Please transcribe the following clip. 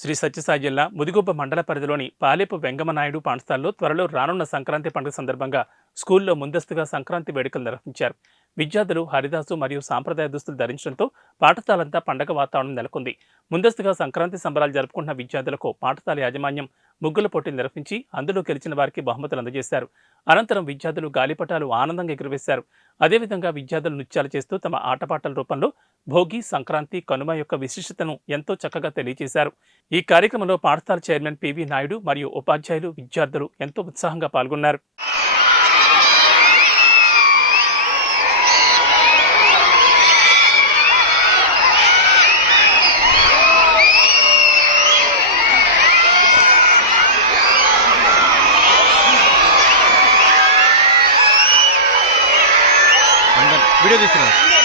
శ్రీ సత్యసాయి జిల్లా ముదిగుబ్బ మండల పరిధిలోని పాలేపు వెంగమనాయుడు పాఠశాలలో త్వరలో రానున్న సంక్రాంతి పండుగ సందర్భంగా స్కూల్లో ముందస్తుగా సంక్రాంతి వేడుకలు నిర్వహించారు. విద్యార్థులు హరిదాసు మరియు సాంప్రదాయ దుస్తులు ధరించడంతో పాఠశాలంతా పండగ వాతావరణం నెలకొంది. ముందస్తుగా సంక్రాంతి సంబరాలు జరుపుకుంటున్న విద్యార్థులకు పాఠశాల యాజమాన్యం ముగ్గుల పోటీలు నిర్వహించి అందులో గెలిచిన వారికి బహుమతులు అందజేశారు. అనంతరం విద్యార్థులు గాలిపటాలు ఆనందంగా ఎగురవేశారు. అదేవిధంగా విద్యార్థులు నృత్యాలు చేస్తూ తమ ఆటపాటల రూపంలో భోగి, సంక్రాంతి, కనుమ యొక్క విశిష్టతను ఎంతో చక్కగా తెలియజేశారు. ఈ కార్యక్రమంలో పాఠశాల చైర్మన్ పివి నాయుడు మరియు ఉపాధ్యాయులు, విద్యార్థులు ఎంతో ఉత్సాహంగా పాల్గొన్నారు. వీడియో తీస్తున్నాం.